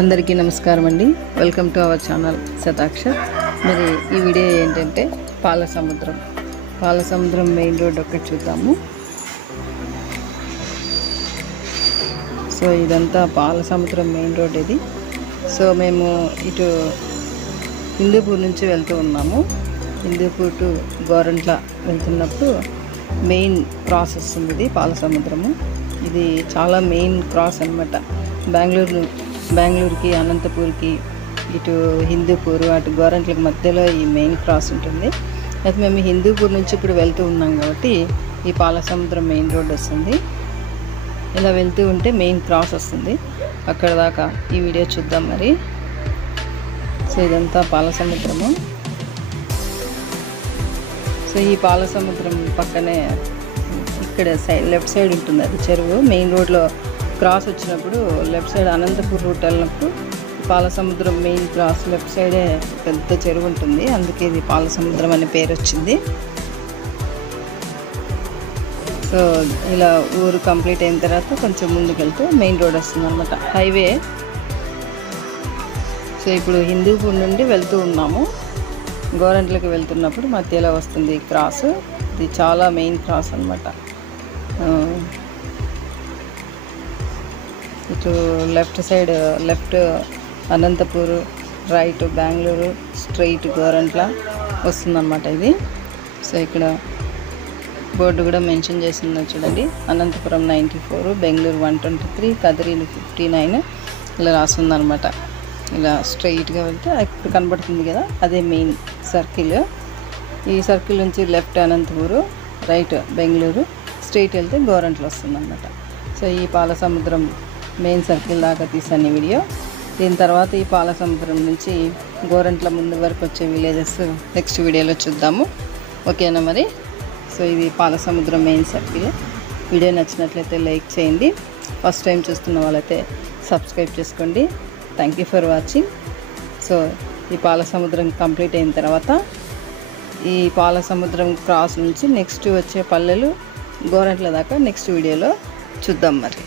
అందరికీ నమస్కారం అండి. Welcome to our channel Shatakshar. మరి ఈ వీడియో ఏంటంటే పాల సముద్రం మెయిన్ రోడ్ ఒకటి చూద్దాము. సో ఇదంతా పాల సముద్రం మెయిన్ రోడ్ ఇది. సో మేము ఇటు హిందూపూర్ నుంచి వెళ్తూ ఉన్నాము. హిందూపూర్ టు గోరంట్ల వెళ్తున్నప్పుడు మెయిన్ క్రాస్ వస్తుంది ఇది పాల సముద్రము. ఇది చాలా మెయిన్ క్రాస్ అనమాట. బెంగళూరుకి అనంతపూర్కి ఇటు హిందూపూర్ అటు గోరంట్లకి మధ్యలో ఈ మెయిన్ క్రాస్ ఉంటుంది. అయితే మేము హిందూపూర్ నుంచి ఇప్పుడు వెళ్తూ ఉన్నాం కాబట్టి ఈ పాల సముద్రం మెయిన్ రోడ్ వస్తుంది. ఇలా వెళ్తూ ఉంటే మెయిన్ క్రాస్ వస్తుంది. అక్కడ దాకా ఈ వీడియో చూద్దాం మరి. సో ఇదంతా పాల సముద్రము. సో ఈ పాల సముద్రం పక్కనే ఇక్కడ లెఫ్ట్ సైడ్ ఉంటుంది అది చెరువు. మెయిన్ రోడ్లో క్రాస్ వచ్చినప్పుడు లెఫ్ట్ సైడ్ అనంతపూర్ రూట్ వెళ్ళినప్పుడు పాల సముద్రం మెయిన్ క్రాస్ లెఫ్ట్ సైడే పెద్ద చెరువు ఉంటుంది. అందుకే ఇది పాల సముద్రం అనే పేరు వచ్చింది. సో ఇలా ఊరు కంప్లీట్ అయిన తర్వాత కొంచెం ముందుకు వెళ్తే మెయిన్ రోడ్ వస్తుంది అనమాట, హైవే. సో ఇప్పుడు హిందూపూర్ నుండి వెళ్తూ ఉన్నాము. గోరంట్లకి వెళ్తున్నప్పుడు మధ్యలో వస్తుంది క్రాస్. ఇది చాలా మెయిన్ క్రాస్ అనమాట. ఇటు left Anantapur, right Bengaluru, straight Gorantla వస్తుందన్నమాట ఇది. సో ఇక్కడ బోర్డు కూడా మెన్షన్ చేసింది చూడండి. అనంతపురం 94, బెంగళూరు 123, కదిరీలు 59 ఇలా రాస్తుందన్నమాట. ఇలా స్ట్రైట్గా వెళ్తే ఇప్పుడు కనబడుతుంది కదా, అదే మెయిన్ సర్కిల్. ఈ సర్కిల్ నుంచి left Anantapur, right Bengaluru, straight వెళ్తే గోరంట్ల వస్తుందన్నమాట. సో ఈ పాల సముద్రం మెయిన్ సర్కిల్ దాకా తీసాను ఈ వీడియో. దీని తర్వాత ఈ పాల సముద్రం నుంచి గోరంట్ల ముందు వరకు వచ్చే విలేజెస్ నెక్స్ట్ వీడియోలో చూద్దాము. ఓకేనా మరి. సో ఇది పాల సముద్రం మెయిన్ సర్కిల్. వీడియో నచ్చినట్లయితే లైక్ చేయండి. ఫస్ట్ టైం చూస్తున్న వాళ్ళైతే సబ్స్క్రైబ్ చేసుకోండి. Thank you for watching. So ఈ పాల సముద్రం కంప్లీట్ అయిన తర్వాత ఈ పాల సముద్రం క్రాస్ నుంచి నెక్స్ట్ వచ్చే పల్లెలు గోరంట్ల దాకా నెక్స్ట్ వీడియోలో చూద్దాం మరి.